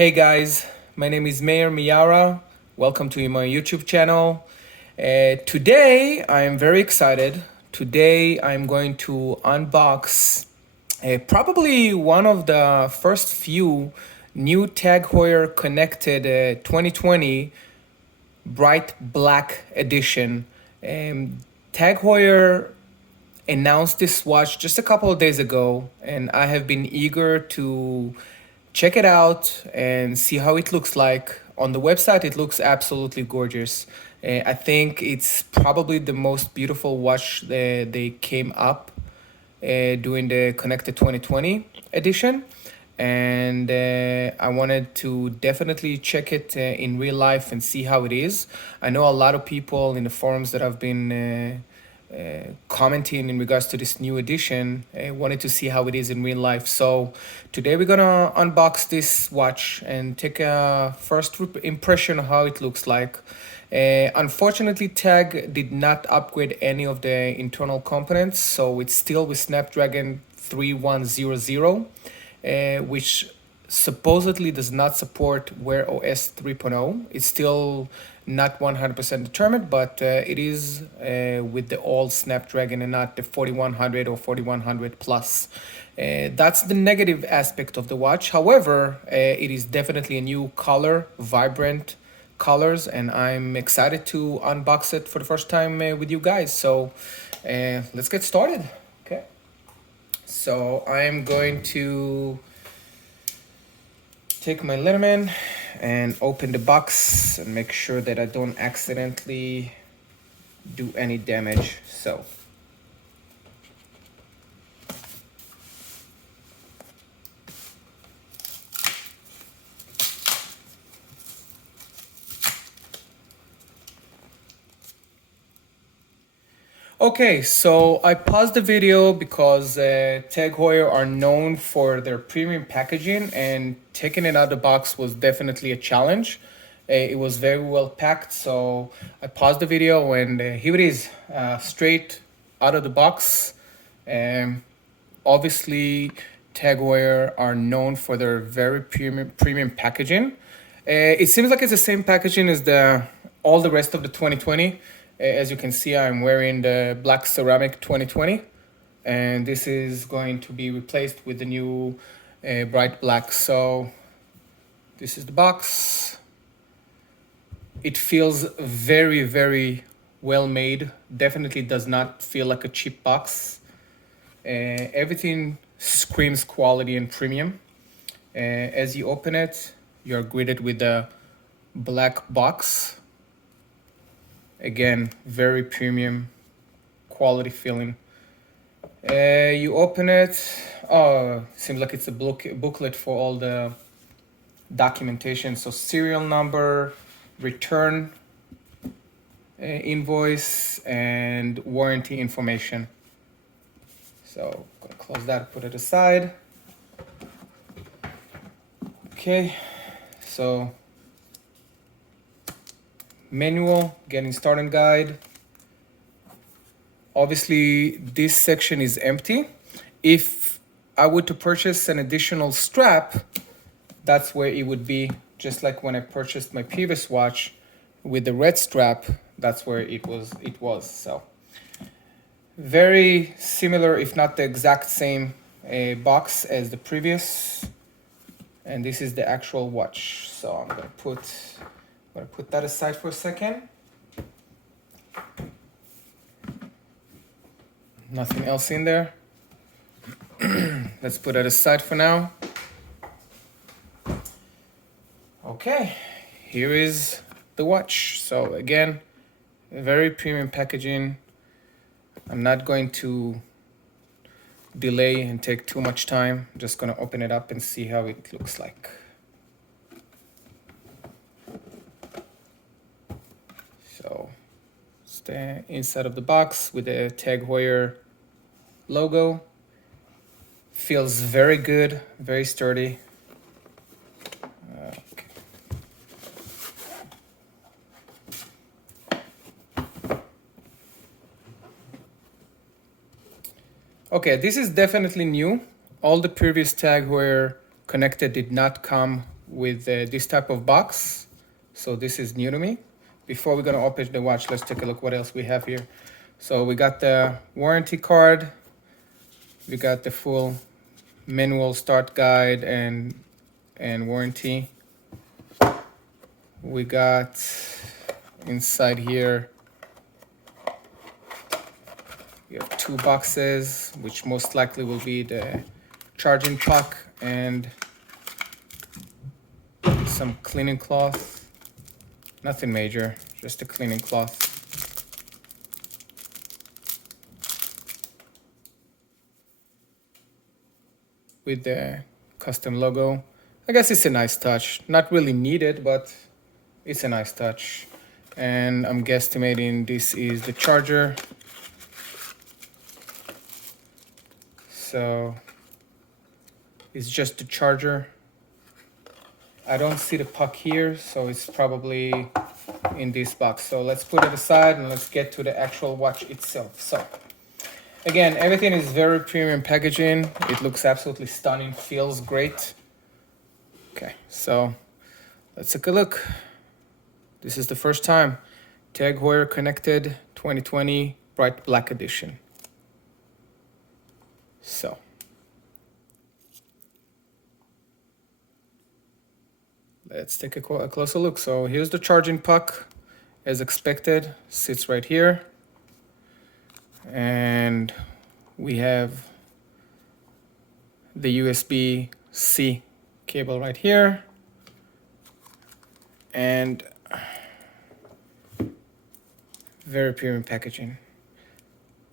Hey guys, my name is Miyara. Welcome to my YouTube channel. Today I'm very excited. Today I'm going to unbox probably one of the first few new Tag Heuer Connected 2020 bright black edition. Tag Heuer announced this watch just a couple of days ago, and I have been eager to check it out and see how it looks like. On the website, it looks absolutely gorgeous. I think it's probably the most beautiful watch that they came up during the Connected 2020 edition. And I wanted to definitely check it in real life and see how it is. I know a lot of people in the forums that have been commenting in regards to this new edition. Wanted to see how it is in real life. So today we're gonna unbox this watch and take a first impression of how it looks like. Unfortunately, Tag did not upgrade any of the internal components, so it's still with Snapdragon 3100, which supposedly does not support Wear OS 3.0. It's still not 100% determined, but it is with the old Snapdragon and not the 4100 or 4100 plus. That's the negative aspect of the watch. However, it is definitely a new color, vibrant colors, and I'm excited to unbox it for the first time with you guys. So let's get started. Okay. So I'm going to take my Leatherman and open the box and make sure that I don't accidentally do any damage. So okay, so I paused the video because Tag Heuer are known for their premium packaging, and taking it out of the box was definitely a challenge. It was very well packed, so I paused the video and here it is, straight out of the box. Obviously, Tag Heuer are known for their very premium packaging. It seems like it's the same packaging as all the rest of the 2020. As you can see, I'm wearing the black ceramic 2020, and this is going to be replaced with the new bright black. So this is the box. It feels very, very well made. Definitely does not feel like a cheap box. Everything screams quality and premium. As you open it, you're greeted with the black box. Again, very premium quality feeling. You open it. Oh, seems like it's a booklet for all the documentation. So serial number, return invoice, and warranty information. So I'm gonna close that, put it aside. Okay, so manual, getting started guide. Obviously, this section is empty. If I were to purchase an additional strap, that's where it would be. Just like when I purchased my previous watch with the red strap, that's where it was. So very similar, if not the exact same box as the previous. And this is the actual watch. So I'm gonna put that aside for a second. Nothing else in there. Let's put that aside for now. Okay, here is the watch. So again, very premium packaging. I'm not going to delay and take too much time. I'm just gonna open it up and see how it looks like. So it's the inside of the box with the Tag Heuer logo. Feels very good, very sturdy. Okay. Okay, this is definitely new. All the previous Tag Heuer Connected did not come with this type of box. So this is new to me. Before we're gonna open the watch, let's take a look what else we have here. So we got the warranty card, we got the full manual start guide and warranty. We got inside here, we have 2 boxes, which most likely will be the charging puck and some cleaning cloth. Nothing major, just a cleaning cloth. With the custom logo. I guess it's a nice touch. Not really needed, but it's a nice touch. And I'm guesstimating this is the charger. So it's just the charger. I don't see the puck here, so it's probably in this box. So let's put it aside and let's get to the actual watch itself. So again, everything is very premium packaging. It looks absolutely stunning, feels great. Okay, so let's take a look. This is the first time. Tag Heuer Connected 2020 Bright Black Edition. So let's take a closer look. So here's the charging puck, as expected, sits right here. And we have the USB-C cable right here. And very premium packaging.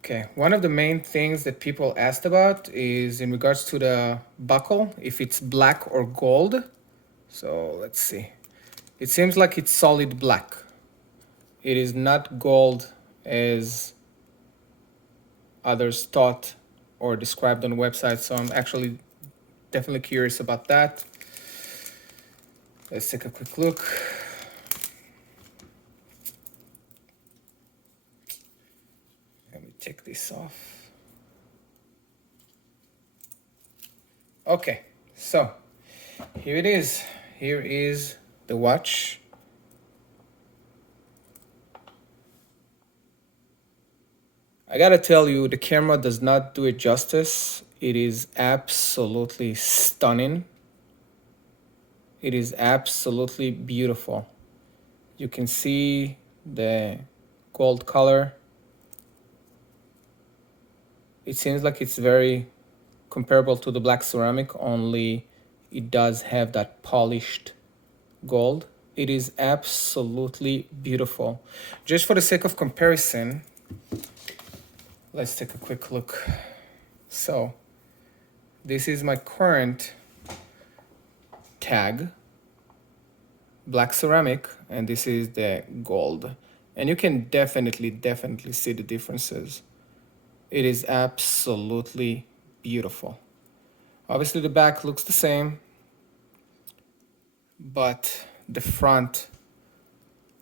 Okay, one of the main things that people asked about is in regards to the buckle, if it's black or gold. So let's see. It seems like it's solid black. It is not gold as others thought or described on the website. So I'm actually definitely curious about that. Let's take a quick look. Let me take this off. Okay, so here it is. Here is the watch. I gotta tell you, the camera does not do it justice. It is absolutely stunning. It is absolutely beautiful. You can see the gold color. It seems like it's very comparable to the black ceramic, only it does have that polished gold. It is absolutely beautiful. Just for the sake of comparison, let's take a quick look. So this is my current tag, black ceramic, and this is the gold. And you can definitely see the differences. It is absolutely beautiful. Obviously the back looks the same, but the front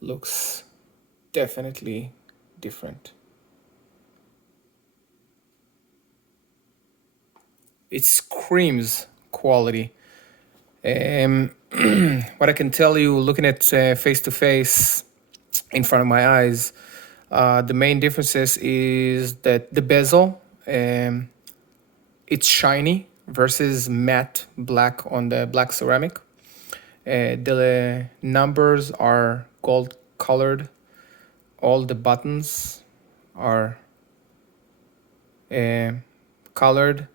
looks definitely different. It screams quality. What I can tell you, looking at face to face in front of my eyes, the main differences is that the bezel, it's shiny versus matte black on the black ceramic. The numbers are gold colored. All the buttons are colored.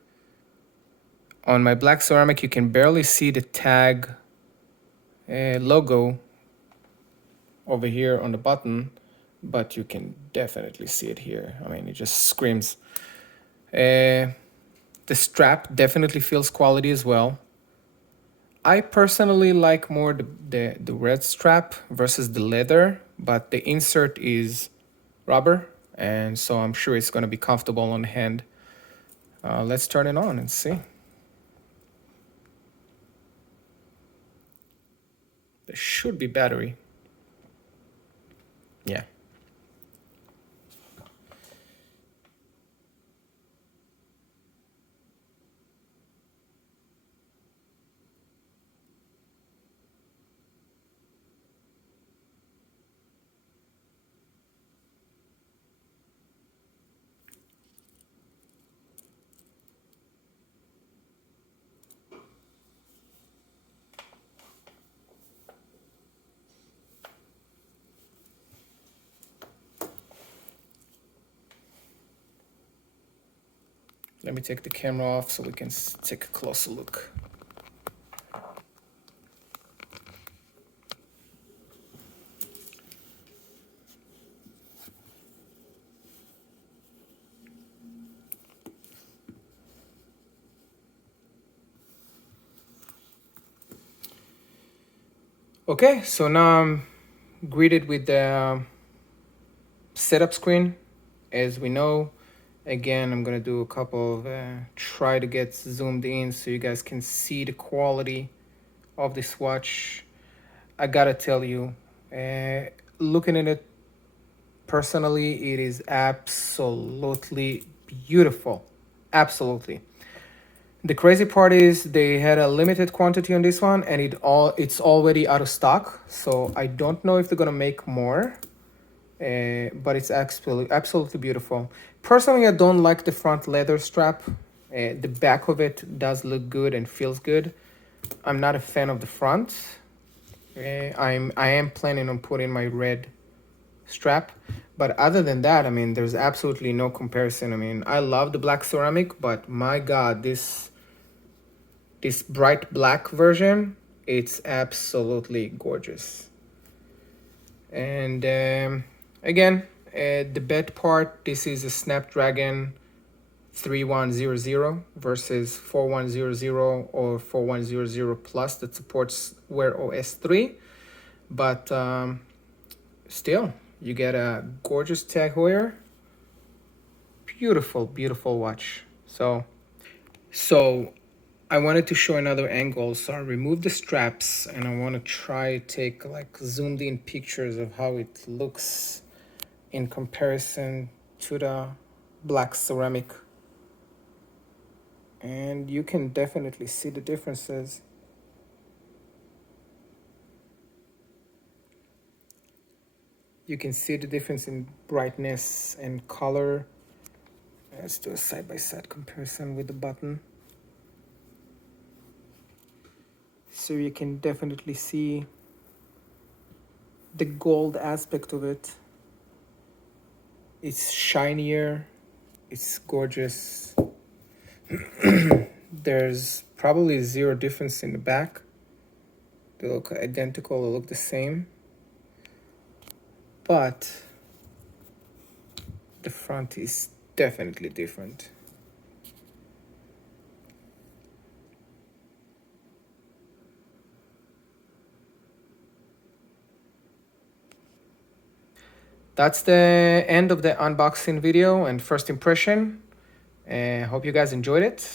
On my black ceramic, you can barely see the tag logo over here on the button, but you can definitely see it here. I mean, it just screams. The strap definitely feels quality as well. I personally like more the red strap versus the leather, but the insert is rubber, and so I'm sure it's going to be comfortable on the hand. Let's turn it on and see. There should be battery. Yeah. Let me take the camera off so we can take a closer look. Okay, so now I'm greeted with the setup screen. As we know, again, I'm gonna do a couple of try to get zoomed in so you guys can see the quality of this watch. I gotta tell you, looking at it personally, it is absolutely beautiful. Absolutely. The crazy part is they had a limited quantity on this one, and it's already out of stock. So I don't know if they're gonna make more, but it's absolutely beautiful. Personally, I don't like the front leather strap. The back of it does look good and feels good. I'm not a fan of the front. I am planning on putting my red strap, but other than that, I mean, there's absolutely no comparison. I mean, I love the black ceramic, but my God, this bright black version, it's absolutely gorgeous. And again, the bed part, this is a Snapdragon 3100 versus 4100 or 4100 plus that supports Wear OS 3. But still, you get a gorgeous Tag Heuer. Beautiful, beautiful watch. So I wanted to show another angle, so I removed the straps and I want to try take like zoomed in pictures of how it looks in comparison to the black ceramic. And you can definitely see the differences. You can see the difference in brightness and color. Let's do a side-by-side comparison with the button. So you can definitely see the gold aspect of it. It's shinier, it's gorgeous. There's probably zero difference in the back. They look identical, they look the same. But the front is definitely different. That's the end of the unboxing video and first impression. Hope you guys enjoyed it.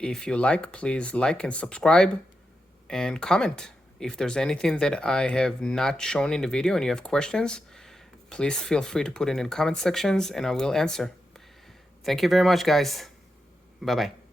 If you like, please like and subscribe and comment. If there's anything that I have not shown in the video and you have questions, please feel free to put it in the comment sections and I will answer. Thank you very much, guys. Bye-bye.